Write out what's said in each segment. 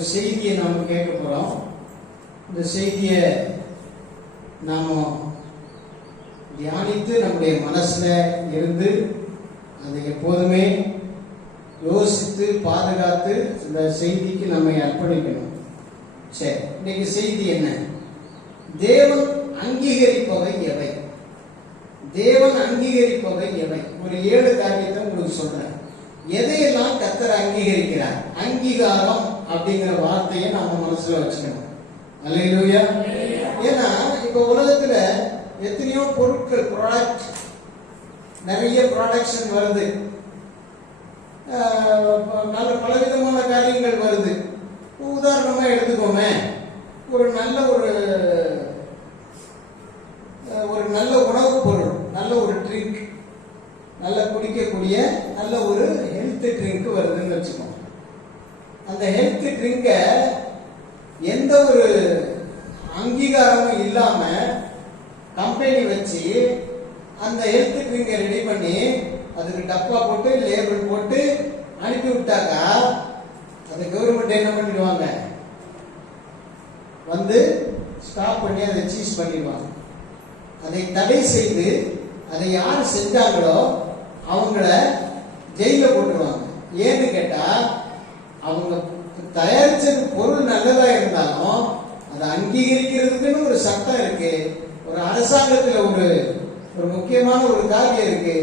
ஒரு செய்தியை நாம் கேட்க போறோம். இந்த செய்தியை நாம் தியானித்து நம்முடைய மனசுல இருந்து அதை எப்போதுமே யோசித்து பாதுகாத்து இந்த செய்திக்கு நம்மை அர்ப்பணிக்கணும். சரி, இன்னைக்கு செய்தி என்ன? தேவன் அங்கீகரிப்பவை எவை? தேவன் அங்கீகரிப்பவை எவை? ஒரு 7 காரியத்தை உங்களுக்கு சொல்றேன். எதையெல்லாம் கர்த்தர் அங்கீகரிக்கிறார்? அங்கீகாரம் அப்படிங்கிற வார்த்தையை நம்ம மனசுல வச்சுக்கணும். அல்லேலூயா. ஏன்னா இப்ப உலகத்துல எத்தனையோ பொருட்கள், ப்ராடக்ட், நிறைய ப்ராடக்ஷன் வருது, நல்ல பலவிதமான காரியங்கள் வருது. உதாரணமா எடுத்துக்கோமே, ஒரு நல்ல உணவுப் பொருள், நல்ல ஒரு ட்ரிங்க், நல்ல குடிக்கக்கூடிய நல்ல ஒரு ஹெல்த் ட்ரிங்க் வருதுன்னு வச்சுக்கோங்க. அந்த ஹெல்த் ட்ரிங்க எந்த ஒரு அங்கீகாரமும் இல்லாம கம்பெனி வச்சு அந்த ஹெல்த் ட்ரிங்கை ரெடி பண்ணி அதுக்கு டப்பா போட்டு லேபிள் போட்டு அனுப்பி விட்டாக்கா அந்த கவர்மெண்ட் என்ன பண்ணிடுவாங்க? வந்து ஸ்டாப் பண்ணி அதை சீஸ் பண்ணிடுவாங்க. அதை தடை செய்து அதை யார் செஞ்சாங்களோ அவங்கள ஜெயில போட்டுருவாங்க. ஏன்னு கேட்டா, அவங்க தயாரிச்சது பொருள் நல்லதா இருந்தாலும் அதை அங்கீகரிக்கிறதுக்குன்னு ஒரு சட்டம் இருக்கு. ஒரு அரசாங்கத்துல ஒரு முக்கியமான ஒரு காரியம் இருக்கு.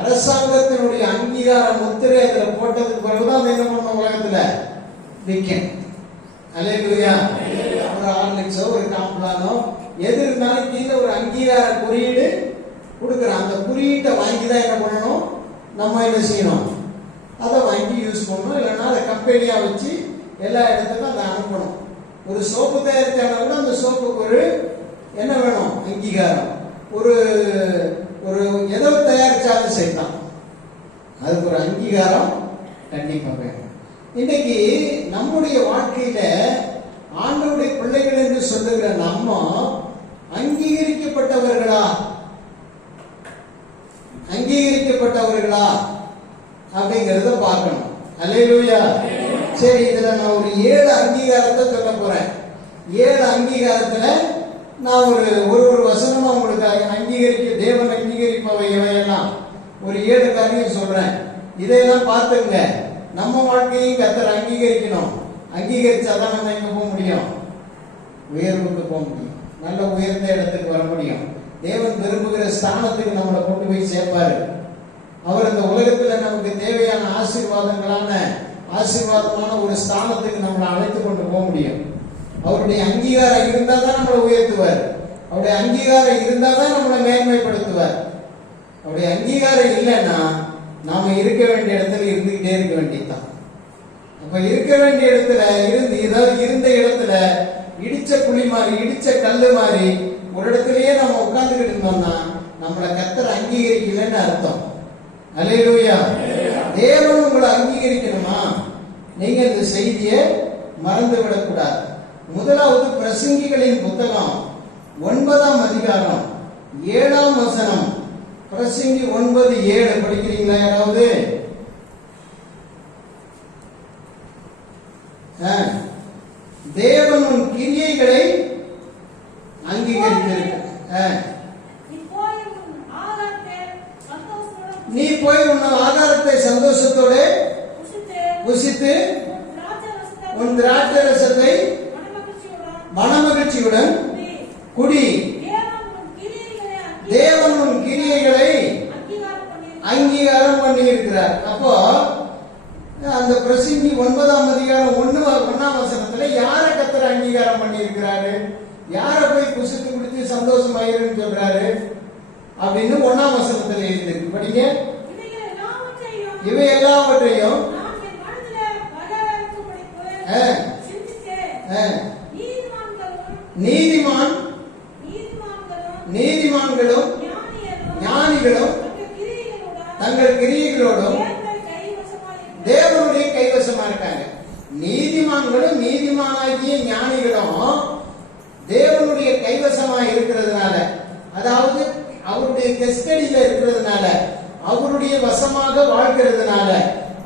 அரசாங்கத்தினுடைய அங்கீகார முத்திரை அதுல போட்டதுக்கு பிறகுதான் என்ன பண்ண உலகத்துல விற்கணும். அல்லேலூயா. ஒரு ஹார்லிக்ஸோ ஒரு காம்ப்ளானோ எது இருந்தாலும் கீழே ஒரு அங்கீகார குறியீடு கொடுக்குறான். அந்த குறியீட்டை வாங்கி தான் என்ன பண்ணணும்? நம்ம என்ன செய்யணும்? அதை வாங்கி யூஸ் பண்ணணும். இல்லைன்னா அதை கம்பெனியா வச்சு எல்லா இடத்துக்கும் அதை அனுப்பணும். ஒரு சோப்பு தயாரிச்சாலும் கூட அந்த சோப்புக்கு ஒரு என்ன வேணும்? அங்கீகாரம். ஒரு எதோ தயாரிச்சாலும் சரிதான், அதுக்கு ஒரு அங்கீகாரம் கண்டிப்பா வேணும். இன்னைக்கு நம்முடைய வாழ்க்கையில ஆண்டவருடைய பிள்ளைகள் என்று சொல்லுகிற நம்ம அங்கீகரிக்கப்பட்டவர்களா அப்படிங்கறத பார்க்கணும். அல்லேலூயா. சரி, இதுல நான் ஒரு 7 அங்கீகாரத்தை சொல்ல போறேன். 7 அங்கீகாரத்துல நான் ஒரு வசனமா உங்களுக்கு தேவன் அங்கீகரிப்பவை எவையெல்லாம் ஒரு 7 காரியம் சொல்றேன். இதையெல்லாம் பார்த்துங்க. நம்ம வாழ்க்கையும் கர்த்தர் அங்கீகரிக்கணும். அங்கீகரிச்சாதான் நம்ம எங்க போக முடியும்? உயர்வுக்கு போக முடியும். நல்ல உயர்ந்த இடத்துக்கு வர முடியும். தேவன் விரும்புகிற ஸ்தானத்துக்கு நம்மளை கொண்டு போய் சேர்ப்பாரு. அவர் இந்த உலகத்துல நமக்கு தேவையான ஆசீர்வாதமான ஒரு ஸ்தானத்துக்கு நம்மளை அழைத்து கொண்டு போக முடியும். அவருடைய அங்கீகாரம் இருந்தா தான் நம்மளை உயர்த்துவார். அவருடைய அங்கீகாரம் இருந்தா தான் நம்மளை மேன்மைப்படுத்துவார். அவருடைய அங்கீகாரம் இல்லைன்னா நாம இருக்க வேண்டிய இடத்துல இருந்துகிட்டே இருக்க வேண்டியதுதான். அப்ப இருக்க வேண்டிய இடத்துல இருந்த இடத்துல இடிச்ச குழி மாதிரி, இடிச்ச கல்லு மாதிரி ஒரு இடத்துலயே நம்ம உட்கார்ந்துகிட்டு இருந்தோம்னா நம்மளை கர்த்தர் அங்கீகரிக்கலன்னு அர்த்தம். அல்லேலூயா. தேவன் உங்களை அங்கீகரிக்கணுமா? நீங்க இந்த செய்தியை மறந்து விடக்கூடாது. முதலாவது பிரசங்கிகளின் புத்தகம் 9ஆம் அதிகாரம் 7ஆம் வசனம். பிரசங்கி 9:7 படிக்கிறீங்களா யாராவது? தேவன் உன் கிரியைகளை அங்கீகரித்திருக்க, நீ போய் உன் ஆகாரத்தை சந்தோஷத்தோட புசித்து உன் திராட்சரசத்தை மனமகிழ்ச்சியுடன் குடி. தேவன் உன் கிரியைகளை அங்கீகாரம் பண்ணி இருக்கிறார். அப்போ அந்த பிரசங்கி 9ஆம் அதிகாரம் 1ஆம் வசனத்துல யார கர்த்தர் அங்கீகாரம் பண்ணி இருக்கிறாரு? யார போய் புசித்து குடித்து சந்தோஷமாயிருன்னு சொல்றாரு அப்படின்னு 1ஆம் வசனத்துல எழுதிருக்கு. படிங்க. இவை எல்லாவற்றையும் நீதிமான்களும் ஞானிகளும் தங்கள் கிரியைகளோடும் தேவனுடைய கைவசமா இருக்காங்க. நீதிமான்களும் நீதிமானாகிய ஞானிகளும் தேவனுடைய கைவசமா இருக்கிறதுனால, அதாவது அவருடைய கஸ்டடியில இருக்கிறதுனால, அவருடைய வசமாக வாழ்கிறதுனால,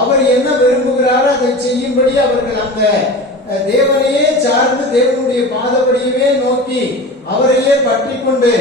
அவர் என்ன விரும்புகிறாரோ அதை செய்யும்படி அவர்கள் அந்த தேவனையே சார்ந்து தேவனுடைய பாதப்படியவே நோக்கி அவரையே பற்றி கொண்டு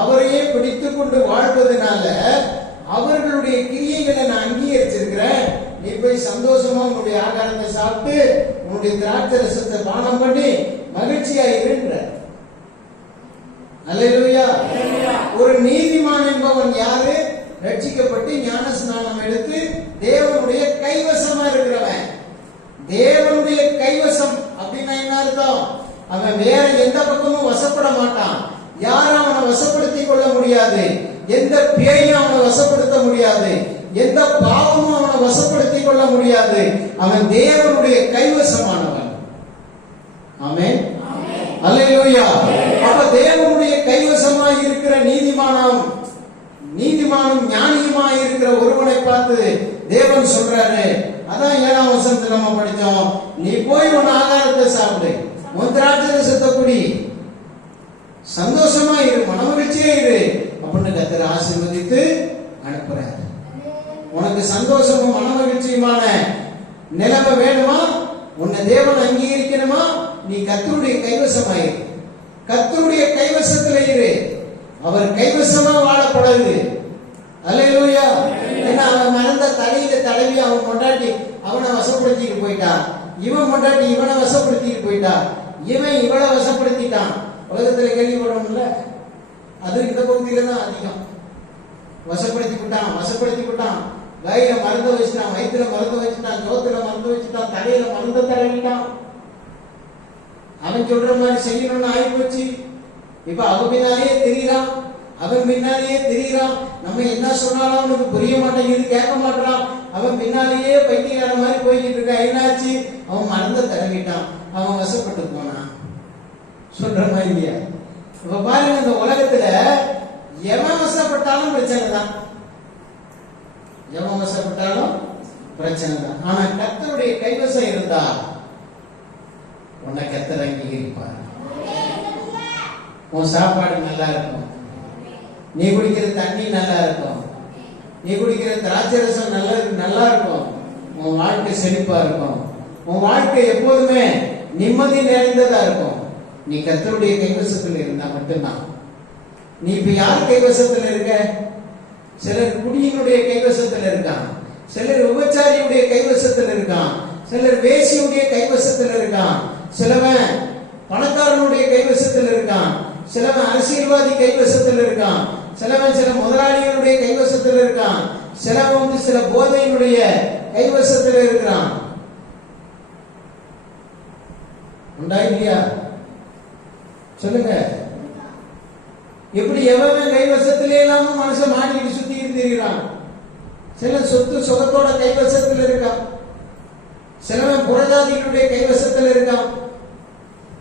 அவரையே பிடித்து கொண்டு வாழ்வதனால அவர்களுடைய கிரியைகளை நான் அங்கீகரிச்சிருக்கிறேன். நீ போய் சந்தோஷமா உன்னுடைய ஆகாரத்தை சாப்பிட்டு உன்னுடைய திராட்சை ரசத்தை பானம் பண்ணி மகிழ்ச்சியா இருன்ற. அல்லேலூயா. ஒரு நீதிமான் என்பவன் யாரு? ரட்சிக்கப்பட்டு ஞான ஸ்நானம் எடுத்து தேவனுடைய கைவசமா இருக்கிறவன். தேவனுடைய கைவசம் அப்படின்னா என்ன அர்த்தம்? அவன் வேற எந்த பக்கமும் வசப்பட மாட்டான். யாரும் அவனை வசப்படுத்திக் கொள்ள முடியாது. எந்த பேயும் அவனை வசப்படுத்த முடியாது. எந்த பாவமும் அவனை வசப்படுத்திக் கொள்ள முடியாது. அவன் தேவனுடைய கைவசமானவன். ஆமென். அல்லேலூயா. அப்ப தேவனுடைய கைவசமாய் இருக்கிற நீதிமானும் ஞானியுமாய் இருக்கிற ஒருவனை பார்த்து தேவன் சொல்றாரு. அதான் 7ஆம் வசனத்துல நம்ம படிச்சோம். நீ போய் உன் ஆகாரத்தை சாப்பிடு, உன் திராட்சை ரசத்தை குடி, சந்தோஷமா இரு, மனமகிழ்ச்சியா இரு அப்படின்னு கர்த்தர் ஆசீர்வதித்து அனுப்புறாரு. உனக்கு சந்தோஷமும் மனமகிழ்ச்சியுமான நிலைமை வேணுமா? உன்னை தேவன் அங்கீகரிக்கணுமா? நீ கர்த்தருடைய கைவசமாயிரு, கர்த்தருடைய கைவசத்துல இரு. அவர் கைவசமா வாழ பழகு. அல்லேலூயா. ஏன்னா அவன் மறந்த தலையில தடவி அவன் பொண்டாட்டி அவனை வசப்படுத்திட்டு போயிட்டான். இவன் பொண்டாட்டி இவனை வசப்படுத்திட்டு போயிட்டான். இவன் இவளை வசப்படுத்திட்டான். உலகத்துல கேள்விப்படணும்ல, அது இந்த பகுதியில தான் அதிகம். வசப்படுத்தி விட்டான். கையில மருந்து வச்சுட்டான், வயிற்றுல மருந்து வச்சுட்டான், சோத்துல மருந்து வச்சுட்டான், தலையில மருந்து தடவிட்டான். அவன் சொல்ற மாதிரி செய்யணும்னு ஆயிப்போச்சு. இப்ப அவன் பின்னாலேயே திரியிறான். நம்ம என்ன சொன்னாலும் அவனுக்கு புரிய மாட்டேங்குது, கேட்க மாட்டான். அவன் பின்னாலேயே பைத்தியக்கார மாதிரி போய்கிட்டு இருக்கான். என்னாச்சு? அவன் மறந்த தடவிட்டான், அவன் வசப்பட்டு போனான். சொல்ற மாதிரி இப்ப பாருங்க, இந்த உலகத்துல எவன் வசப்பட்டாலும் பிரச்சனை தான். ஆனா கர்த்தருடைய கைவசம் இருந்தா உன்னை கர்த்தர் அங்கீகரிப்பார். உன் சாப்பாடு நல்லா இருக்கும், நீ குடிக்கிற தண்ணி நல்லா இருக்கும், நீ குடிக்கிற திராட்சை ரசம் நல்லா இருக்கும், உன் வாழ்க்கை செழிப்பா இருக்கும், உன் வாழ்க்கை எப்போதுமே நிம்மதி நிறைந்ததா இருக்கும். நீ கர்த்தருடைய கைவசத்தில் இருந்தா மட்டும்தான். நீ இப்ப யார் கைவசத்தில் இருக்க? சிலர் குடியினுடைய கைவசத்தில் இருக்கான், சிலர் விபச்சாரியுடைய கைவசத்தில் இருக்கான், சிலர் வேசியுடைய கைவசத்தில் இருக்கான், சிலவன் பணக்காரனுடைய கைவசத்தில் இருக்கான், சிலவன் அரசியல்வாதி கைவசத்தில் இருக்கான், சிலவன் சில முதலாளிகளுடைய கைவசத்தில் இருக்கான், சிலவன் சில போதையினுடைய கைவசத்தில் இருக்கிறான். உண்டா இல்லையா? சொல்லுங்க. எப்படி எவன் கைவசத்திலே இல்லாம மனுஷன் மாட்டிட்டு சுத்தி இருக்கிறான். சில சொத்து சுகத்தோட கைவசத்தில் இருக்கான், சிலவன் புறஜாதிகளுடைய கைவசத்தில் இருக்கான்,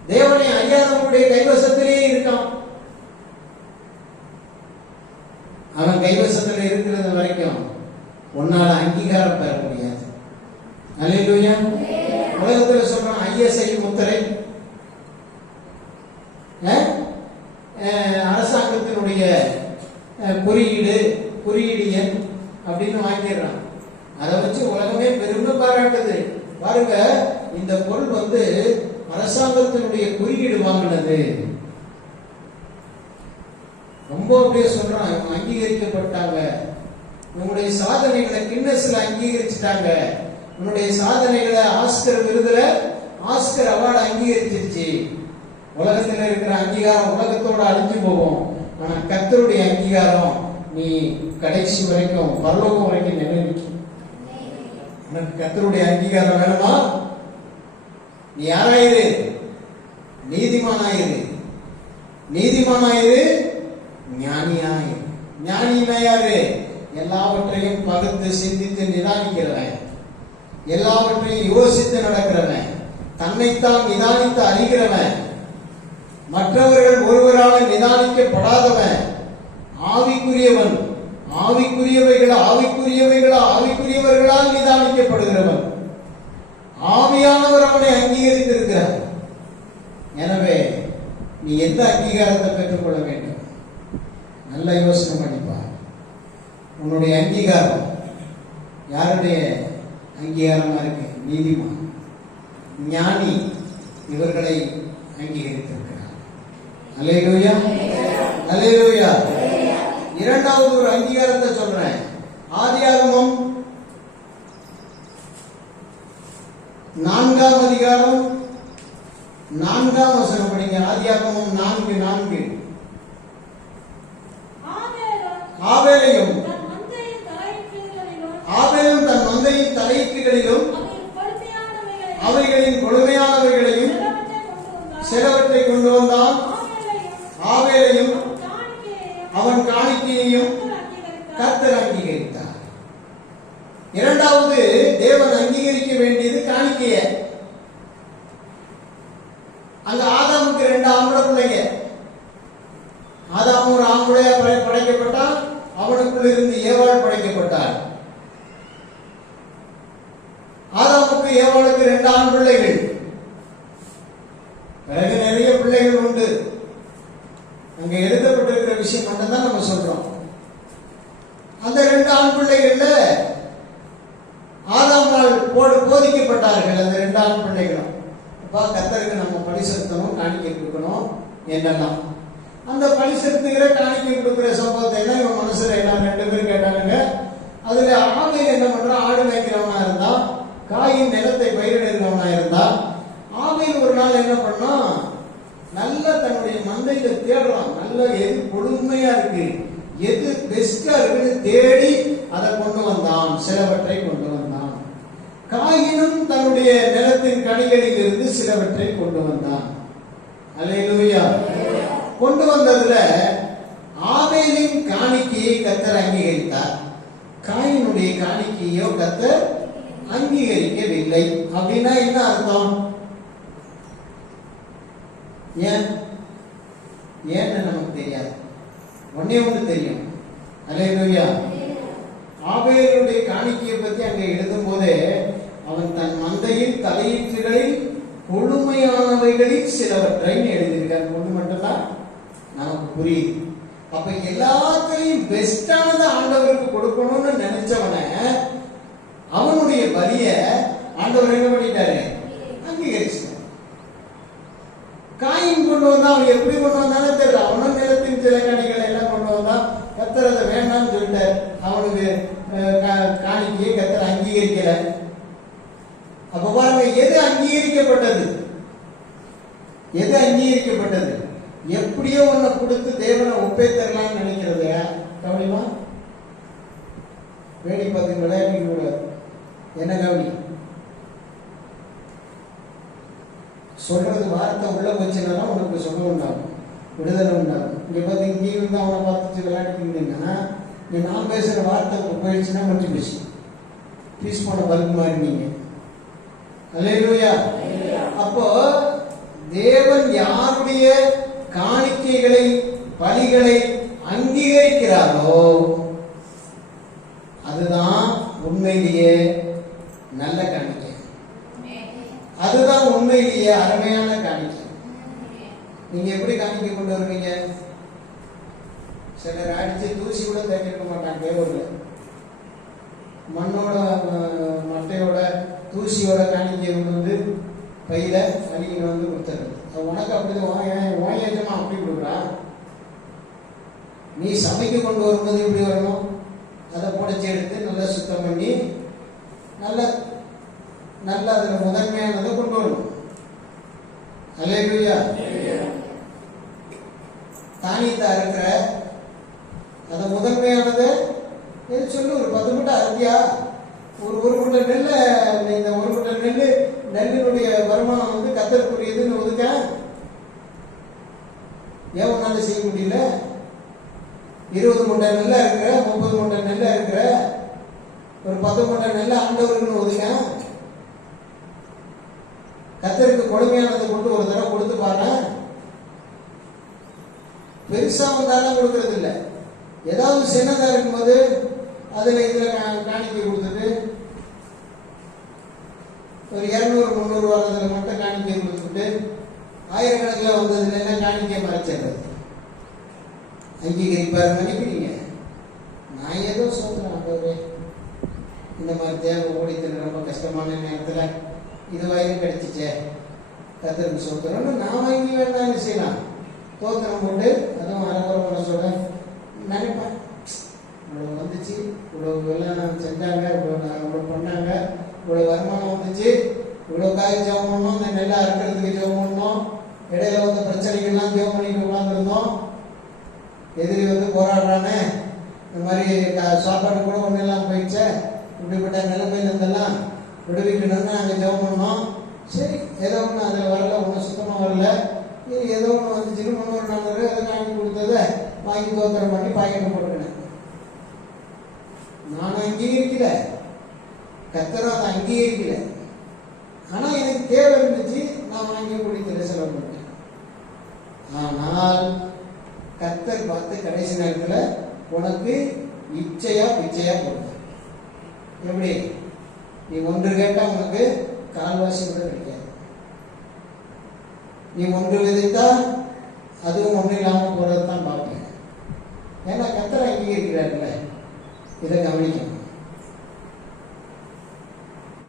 தேவனை அறியாதவனுடைய கைவசத்திலே இருக்கான். அவன் கைவசத்தில் இருக்கிறது வரைக்கும் உன்னால அங்கீகாரம் பெற முடியாது. அல்லேலூயா. உலகத்தில் சொல்றான் ISI முத்திரை, அரசாங்கத்தினுடைய குறியீடு எண் அப்படின்னு வாங்கிடுறான். அதை வச்சு உலகமே பெருமை பாராட்டுது. பாருங்க, இந்த பொருள் அரசாங்கத்தினுடைய குறியீடு வாங்கினது. ரொம்ப அப்படியே சொல்றான், இவங்க அங்கீகரிக்கப்பட்டாங்க, உங்களுடைய சாதனைகளை கின்னஸ்ல அங்கீகரிச்சுட்டாங்க, உன்னுடைய சாதனைகளை ஆஸ்கர் விருதுல ஆஸ்கர் அவார்டு அங்கீகரிச்சிருச்சு. உலகத்தில் இருக்கிற அங்கீகாரம் உலகத்தோட அழிஞ்சு போகும். ஆனா கர்த்தருடைய அங்கீகாரம் நீ கடைசி வரைக்கும் பரலோகம் வரைக்கும் நிலைநிற்கும். உனக்கு கர்த்தருடைய அங்கீகாரம் வேணுமா? நீ யாராயிரு? நீதிமானாயிரு, ஞானியாயிரு. ஞானினா யாரு? எல்லாவற்றையும் பகுத்து சிந்தித்து நிதானிக்கிறவன், எல்லாவற்றையும் யோசித்து நடக்கிறவன், தன்னைத்தான் நிதானித்து அறிகிறவன், மற்றவர்கள் ஒருவரால் நிதானிக்கப்படாதவன், ஆவிக்குரியவர்களால் நிதானிக்கப்படுகிறவன், ஆவியானவர் அவனை அங்கீகரித்திருக்கிறார். எனவே நீ எந்த அங்கீகாரத்தை பெற்றுக்கொள்ள வேண்டும்? நல்ல யோசனை பண்ணிப்பார். உன்னுடைய அங்கீகாரம் யாருடைய அங்கீகாரமா இருக்கு? நீதிமான், ஞானி, இவர்களை அங்கீகரித்திருக்கிறார். அல்லேலூயா, அல்லேலூயா. இரண்டாவது ஒரு அங்கீகாரத்தை சொல்றேன். ஆதியாகமம் 4ஆம் அதிகாரம் 4ஆம் வசனம் படிங்க. ஆதியாகமம் 4:4. ஆபேலும் தன் மந்தையின் தலையீட்டுகளிலும் அவைகளின் கொடுமையானவைகளையும் சிலவற்றை கொண்டு வந்தான். ஆபேலையும் அவன் காணிக்கையையும் கர்த்தர் அங்கீகரித்தார். இரண்டாவது தேவன் அங்கீகரிக்க வேண்டியது காணிக்கைய. அங்க ஆதாமுக்கு 2 ஆம்பளை பிள்ளைங்க. ஆதாம் ஒரு ஆம்பளையா படைக்கப்பட்டான். அவனுக்குள் இருந்து ஏவாள் படைக்கப்பட்டாள். ஆதாமுக்கு ஏவாளுக்கு 2 ஆண் பிள்ளைகள். பிறகு நிறைய பிள்ளைகள் உண்டு. அங்க எழுதப்பட்டிருக்கிற விஷயம் மட்டும்தான் நம்ம சொல்றோம். அந்த 2 ஆண் பிள்ளைகள்ல ஆதாமால் போதிக்கப்பட்டார்கள். அந்த 2 ஆண் பிள்ளைகளும் அப்பா கர்த்தருக்கு நம்ம பலி செலுத்தணும், காணிக்கை கொடுக்கணும் என்றெல்லாம். அந்த பலி செலுத்துகிற காணிக்கை கொடுக்கிற சம்பவத்தை எல்லாம் இவன் மனசுல எல்லாம் 2 பேரும் கேட்டானுங்க. அதுல ஆபேல் என்ன பண்றான்? ஆடு மேய்க்கிறவனா இருந்தா, காயின் நிலத்தை பயிரிடுகிறவனா இருந்தா. ஆபேல் ஒரு நாள் என்ன பண்ணா, நல்ல தன்னுடைய மந்தையில தேடுறான். நல்ல எது கொடுமையா இருக்கு, எது பெஸ்டா இருக்குன்னு தேடி அதை கொண்டு வந்தான். சிலவற்றை கொண்டு வந்தான். காயினும் தன்னுடைய நிலத்தின் கனிகளில் இருந்து சிலவற்றை கொண்டு வந்தான். அல்லேலூயா. கொண்டு வந்ததுல ஆபேலின் காணிக்கையை கர்த்தர் அங்கீகரித்தார். காயினுடைய காணிக்கையோ கர்த்தர் அங்கீகரிக்கவில்லை. அப்படின்னா என்ன அர்த்தம்? ஏன்னு நமக்கு தெரியாது. ஒன்னே ஒன்று தெரியும். அல்லேலூயா. ஆபேலுடைய காணிக்கையை பத்தி அங்க எழுதும் போதே அவன் தன் மந்தையின் தலையீற்றுகளில் கொடுமையானவைகளில் சிலவற்றை எழுதியிருக்கான். ஒன்று மட்டும்தான் நமக்கு புரியுது. அப்ப எல்லாத்தையும் பெஸ்டானதை ஆண்டவருக்கு கொடுக்கணும்னு நினைச்சவன அவனுடைய பலிய ஆண்டவர் என்ன பண்ணிட்டாரு? அங்கீகரிச்சார். காயின் கொண்டு வந்தா அவன் எப்படி கொண்டு வந்தானே தெரியல. அவனும் நிலத்தின் சில கனிகளை எல்லாம் கொண்டு வந்தான். கர்த்தர் அதை வேண்டாம்னு சொல்லிட்டார். அவனுக்கு காணிக்கையை கர்த்தர் அங்கீகரிக்கல. அப்ப பாருங்க, எது அங்கீகரிக்கப்பட்டது? எது அங்கீகரிக்கப்பட்டது? எப்படியோ ஒன்ன கொடுத்து தேவனை ஒப்பே தரலாம்னு நினைக்கிறது. கவனிமா வேடி பார்த்து விளையாடி கூடாது. என்ன கவனி? சொல்றது வார்த்தை உள்ள போச்சுன்னா உனக்கு சொல்ல உண்டாகும், விடுதலை உண்டாகும். இங்க பார்த்து இங்கே இருந்து அவனை பார்த்துட்டு விளையாடிட்டீங்கன்னா நீ நான் பேசுற வார்த்தை போயிடுச்சுன்னா முடிச்சு போச்சு. பீஸ் போன பல்பு மாதிரி நீங்க. அல்லேலூயா. அப்போ தேவன் யாருடைய காணிக்கைகளை பலிகளை அங்கீகரிக்கிறாரோ அதுதான் உண்மையிலேயே நல்ல காணிக்கை. அதுதான் உண்மையிலேயே அருமையான காணிக்கை. நீங்க எப்படி காணிக்கை கொண்டு வருவீங்க? சிலர் அடிச்சு தூசி கூட தேக்க மாட்டாங்க. தேவர்ல மண்ணோட மட்டையோட தூசியோட காணிக்கை கொண்டு வந்து பையில அடிக்கணும் வந்து கொடுத்துறது. அது உனக்கு அப்படிதான் ஓயஜமா அப்படி கொடுக்குறான். நீ சமைக்க கொண்டு வரும்போது எப்படி வரணும்? அதை புடைச்சி எடுத்து நல்லா சுத்தம் பண்ணி நல்ல அதுல முதன்மையானதை கொண்டு வரணும். அல்லேலூயா. தானியத்தை அறுக்கிற அதை முதன்மையானதை சொல்லு. ஒரு 10 மூட்டை அரிசியா, ஒரு மூட்டை நெல்லை, இந்த ஒரு மூட்டை நெல்லினுடைய வருமானம் வந்து கர்த்தருக்குரியதுன்னு ஒதுக்க ஏன் உன்னால செய்ய முடியல? 20 மூட்டை நெல்லை இருக்கிற, 30 மூட்டை நெல்லை இருக்கிற, ஒரு 10 மூட்டை நெல்லை ஆண்டவருக்குன்னு ஒதுக்க. கர்த்தருக்கு கொடுமையானதை கொண்டு ஒரு தடவை கொடுத்து பாரு. பெருசா வந்தாலும் கொடுக்கறது இல்லை. ஏதாவது சின்னதா இருக்கும்போது அதுல இதுல காணிக்கை கொடுத்துட்டு ஒரு 200-300 வரதுல மட்டும் காணிக்கை கொடுத்துட்டு ஆயிரக்கணக்கில் வந்ததுல எல்லாம் காணிக்கை மறைச்சிடுறது. அங்கீகரிப்பாரு நினைக்கிறீங்க? நான் ஏதோ சொல்றேன். இந்த மாதிரி தேவை ஓடி தின்னு ரொம்ப கஷ்டமான நேரத்துல இதுவாயிரம் கிடைச்சிச்சே, கர்த்தருக்கு சோத்திரம்னு நான் வாங்கி வேணா என்ன செய்யலாம், தோத்திரம் போட்டு அதுவும் அரைக்குறை மனசோட நினைப்பேன். இவ்வளோ வந்துச்சு, இவ்வளோ எல்லாம் செஞ்சாங்க, இவ்வளோ பண்ணாங்க, இவ்வளோ வருமானம் வந்துச்சு, இவ்வளோ காய் ஜெபம் பண்ணோம், இந்த நெல்லை அறுக்கிறதுக்கு ஜெபம் பண்ணோம், இடையில வந்து பிரச்சனைகள்லாம் ஜெபம் பண்ணிட்டு உட்காந்துருந்தோம், எதிரி வந்து போராடுறானே, இந்த மாதிரி சாப்பாடு கூட ஒன்றும் இல்லாமல் போயிடுச்சே, இப்படிப்பட்ட நிலைமையில இருந்தெல்லாம் விடுவிக்கணும்னு நாங்கள் ஜெபம் பண்ணோம். சரி, ஏதோ ஒன்று அதில் வரல, ஒன்றும் சுத்தமாக வரல, ஏதோ ஒன்று வந்துச்சுன்னு 300-400 அதை வாங்கி கொடுத்ததை வாங்கி தோத்திரம் பண்ணி பாக்கெட்டை போட்டுக்கினேன். நான் அங்கீகரிக்கல, கர்த்தரும் அதை அங்கீகரிக்கல. ஆனா எனக்கு தேவை இருந்துச்சு, நான் வாங்கி குடிக்கிற செலவு பண்ணேன். ஆனால் கர்த்தர் பார்த்து கடைசி நேரத்துல உனக்கு இச்சையா பிச்சையா போடுவார். எப்படி? நீ ஒன்று கேட்டா உனக்கு கால்வாசி கூட கிடைக்காது. நீ ஒன்று விதைத்தா